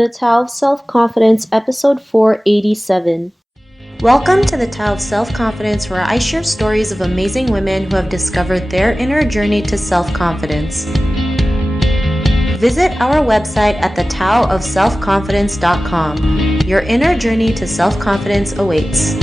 The Tao of Self-Confidence, Episode 487. Welcome to the Tao of Self-Confidence, where I share stories of amazing women who have discovered their inner journey to self-confidence. Visit our website at thetaoofselfconfidence.com. Your inner journey to self-confidence awaits.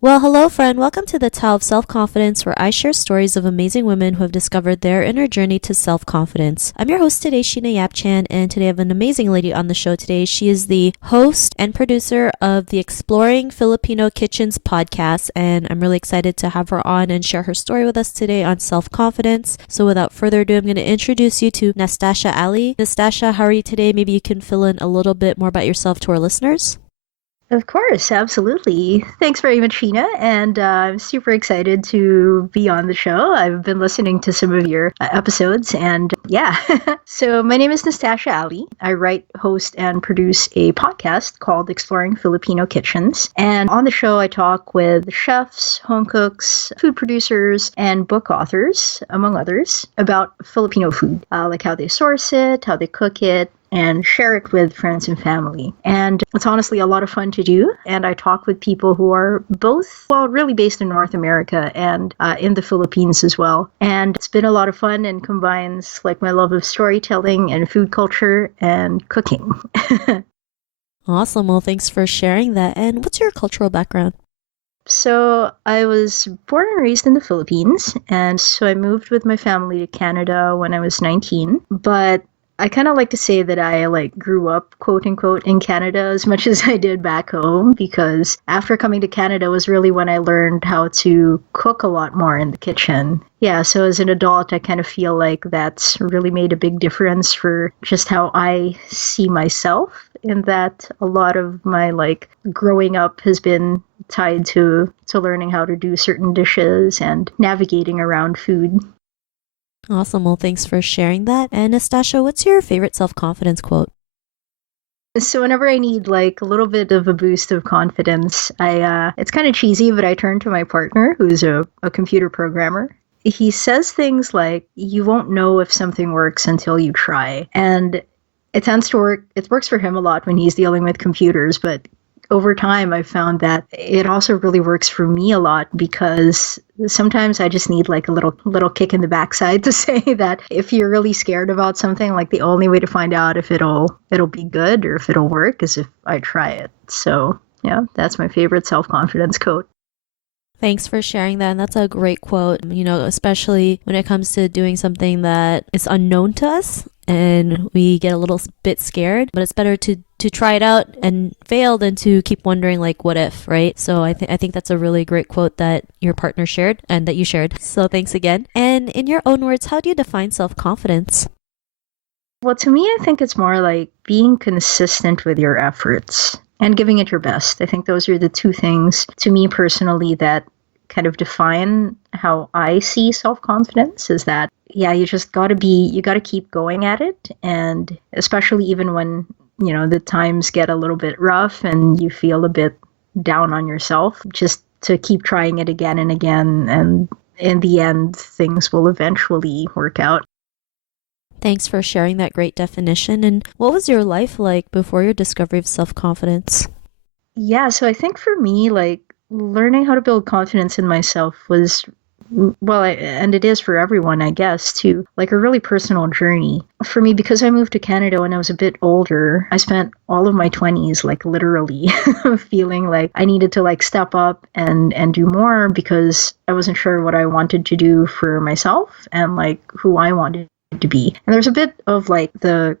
Well, hello friend. Welcome to the Tao of Self-Confidence, where I share stories of amazing women who have discovered their inner journey to self-confidence. I'm your host today, Sheena Yapchan, and today I have an amazing lady on the show today. She is the host and producer of the Exploring Filipino Kitchens podcast, and I'm really excited to have her on and share her story with us today on self-confidence. So without further ado, I'm going to introduce you to Nastasha Alli. Nastasha, how are you today? Maybe you can fill in a little bit more about yourself to our listeners. Of course, absolutely. Thanks very much, Sheena, and I'm super excited to be on the show. I've been listening to some of your episodes, and yeah. So my name is Nastasha Alli. I write, host, and produce a podcast called Exploring Filipino Kitchens. And on the show, I talk with chefs, home cooks, food producers, and book authors, among others, about Filipino food, like how they source it, how they cook it, and share it with friends and family. And it's honestly a lot of fun to do. And I talk with people who are both, really based in North America and in the Philippines as well. And it's been a lot of fun and combines like my love of storytelling and food culture and cooking. Awesome. Well, thanks for sharing that. And what's your cultural background? So I was born and raised in the Philippines. And so I moved with my family to Canada when I was 19. But I kind of like to say that I grew up, quote unquote, in Canada as much as I did back home, because after coming to Canada was really when I learned how to cook a lot more in the kitchen. Yeah, so as an adult, I kind of feel like that's really made a big difference for just how I see myself, in that a lot of my growing up has been tied to learning how to do certain dishes and navigating around food. Awesome. Well, thanks for sharing that. And Nastasha, what's your favorite self-confidence quote? So whenever I need a little bit of a boost of confidence, it's kind of cheesy, but I turn to my partner, who's a computer programmer. He says things like, you won't know if something works until you try. And it tends to work. It works for him a lot when he's dealing with computers, but over time, I've found that it also really works for me a lot, because sometimes I just need a little kick in the backside to say that if you're really scared about something, the only way to find out if it'll be good or if it'll work is if I try it. So yeah, that's my favorite self-confidence quote. Thanks for sharing that. And that's a great quote, especially when it comes to doing something that is unknown to us and we get a little bit scared, but it's better to try it out and fail than to keep wondering what if, right? So I think that's a really great quote that your partner shared and that you shared. So thanks again. And in your own words, how do you define self-confidence? Well, to me, I think it's more like being consistent with your efforts and giving it your best. I think those are the two things to me personally that kind of define how I see self-confidence, is that, yeah, you just got to keep going at it. And especially even when, the times get a little bit rough and you feel a bit down on yourself, just to keep trying it again and again. And in the end, things will eventually work out. Thanks for sharing that great definition. And what was your life like before your discovery of self-confidence? Yeah, so I think for me, learning how to build confidence in myself was, and it is for everyone, I guess, too, a really personal journey. For me, because I moved to Canada when I was a bit older, I spent all of my 20s, literally feeling like I needed to step up and do more, because I wasn't sure what I wanted to do for myself and who I wanted to be. And there's a bit of the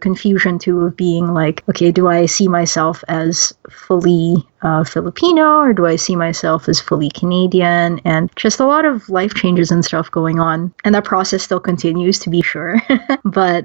confusion too of being okay, do I see myself as fully Filipino, or do I see myself as fully Canadian? And just a lot of life changes and stuff going on. And that process still continues, to be sure. But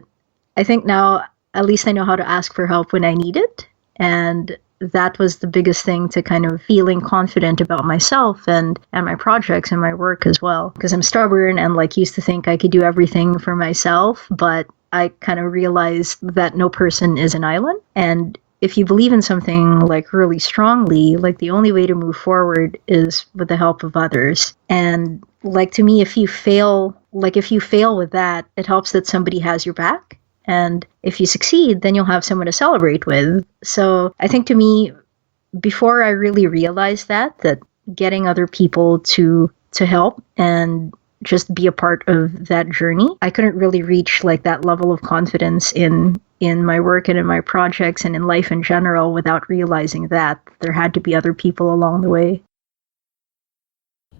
I think now at least I know how to ask for help when I need it. And that was the biggest thing to kind of feeling confident about myself and my projects and my work as well. Because I'm stubborn and used to think I could do everything for myself, but I kind of realized that no person is an island. And if you believe in something really strongly, the only way to move forward is with the help of others. And to me, if you fail like if you fail with that, it helps that somebody has your back. And if you succeed, then you'll have someone to celebrate with. So I think to me, before I really realized that getting other people to help and just be a part of that journey, I couldn't really reach like that level of confidence in my work and in my projects and in life in general without realizing that there had to be other people along the way.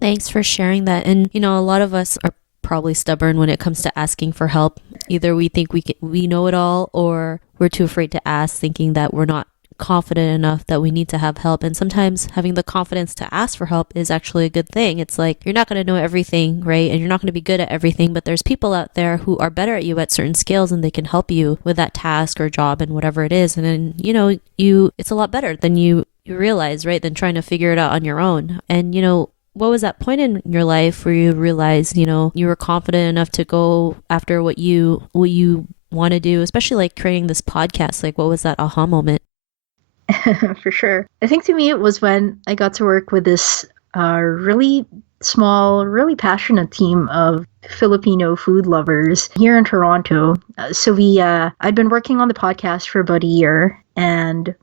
Thanks for sharing that. And, a lot of us are probably stubborn when it comes to asking for help. Either we think we know it all, or we're too afraid to ask, thinking that we're not confident enough that we need to have help. And sometimes having the confidence to ask for help is actually a good thing. It's like you're not going to know everything, right? And you're not going to be good at everything, but there's people out there who are better at you at certain skills, and they can help you with that task or job and whatever it is. And then, it's a lot better than you realize, right? Than trying to figure it out on your own. And, what was that point in your life where you realized, you were confident enough to go after what you want to do, especially like creating this podcast? Like, what was that aha moment? For sure. I think to me it was when I got to work with this really small, really passionate team of Filipino food lovers here in Toronto. I'd been working on the podcast for about a year, and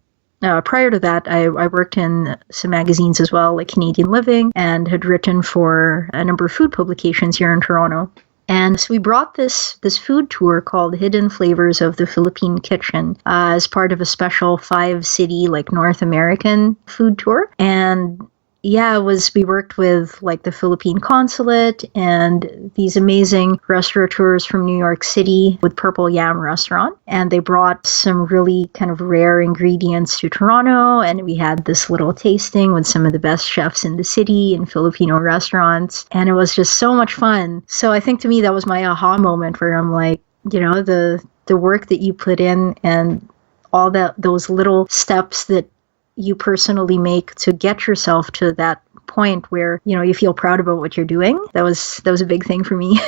prior to that, I worked in some magazines as well, like Canadian Living, and had written for a number of food publications here in Toronto. And so we brought this food tour called Hidden Flavors of the Philippine Kitchen as part of a special 5-city, like North American food tour. And yeah, we worked with like the Philippine consulate and these amazing restaurateurs from New York City with Purple Yam Restaurant. And they brought some really kind of rare ingredients to Toronto. And we had this little tasting with some of the best chefs in the city in Filipino restaurants. And it was just so much fun. So I think to me, that was my aha moment where I'm like, the work that you put in and all those little steps that you personally make to get yourself to that point where you feel proud about what you're doing. That was a big thing for me.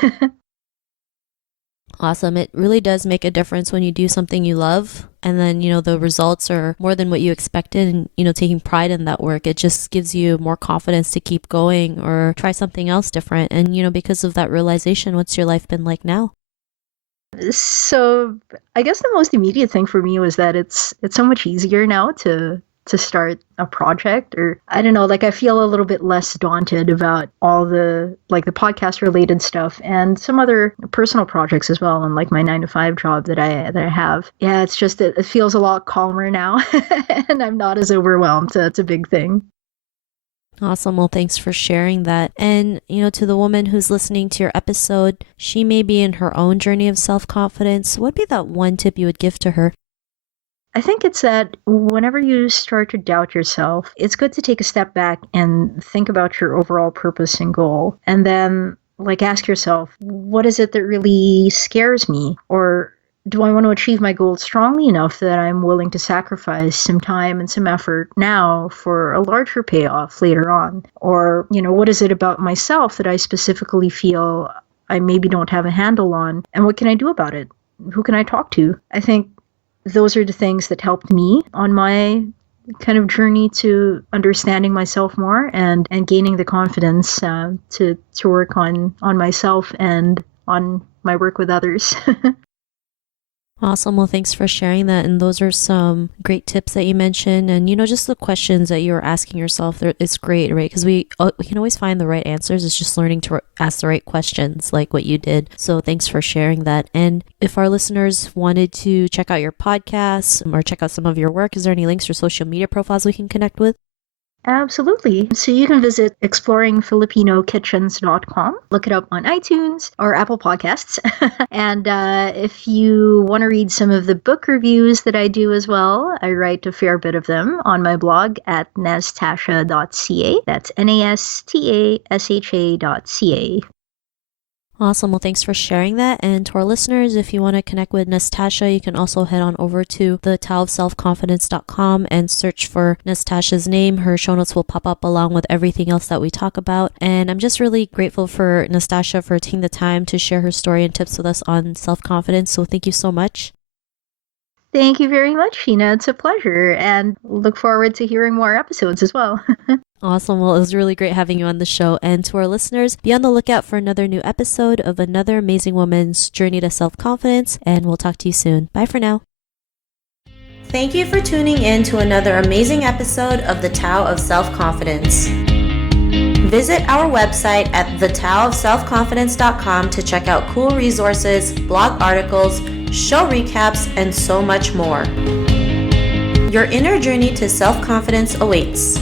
Awesome. It really does make a difference when you do something you love, and then the results are more than what you expected, and taking pride in that work, it just gives you more confidence to keep going or try something else different. And because of that realization, what's your life been like now? So I guess the most immediate thing for me was that it's so much easier now to start a project, or I don't know, like I feel a little bit less daunted about all the podcast related stuff and some other personal projects as well, and like my 9-to-5 job that I have. Yeah, it's just it feels a lot calmer now and I'm not as overwhelmed. So it's a big thing. Awesome. Well, thanks for sharing that. And, to the woman who's listening to your episode, she may be in her own journey of self-confidence. What would be that one tip you would give to her? I think it's that whenever you start to doubt yourself, it's good to take a step back and think about your overall purpose and goal. And then ask yourself, what is it that really scares me? Or do I want to achieve my goal strongly enough that I'm willing to sacrifice some time and some effort now for a larger payoff later on? Or, what is it about myself that I specifically feel I maybe don't have a handle on? And what can I do about it? Who can I talk to? I think those are the things that helped me on my kind of journey to understanding myself more and gaining the confidence to work on myself and on my work with others. Awesome. Well, thanks for sharing that. And those are some great tips that you mentioned. And, just the questions that you're asking yourself, it's great, right? Because we can always find the right answers. It's just learning to ask the right questions like what you did. So thanks for sharing that. And if our listeners wanted to check out your podcast or check out some of your work, is there any links or social media profiles we can connect with? Absolutely. So you can visit exploringfilipinokitchens.com, look it up on iTunes or Apple Podcasts. And if you want to read some of the book reviews that I do as well, I write a fair bit of them on my blog at nastasha.ca. That's nastasha.ca. Awesome. Well, thanks for sharing that. And to our listeners, if you want to connect with Nastasha, you can also head on over to thetowofselfconfidence.com and search for Nastasha's name. Her show notes will pop up along with everything else that we talk about. And I'm just really grateful for Nastasha for taking the time to share her story and tips with us on self-confidence. So thank you so much. Thank you very much, Sheena. It's a pleasure, and look forward to hearing more episodes as well. Awesome. Well, it was really great having you on the show. And to our listeners, be on the lookout for another new episode of another amazing woman's journey to self-confidence. And we'll talk to you soon. Bye for now. Thank you for tuning in to another amazing episode of The Tao of Self-Confidence. Visit our website at thetaoofselfconfidence.com to check out cool resources, blog articles, show recaps, and so much more. Your inner journey to self-confidence awaits.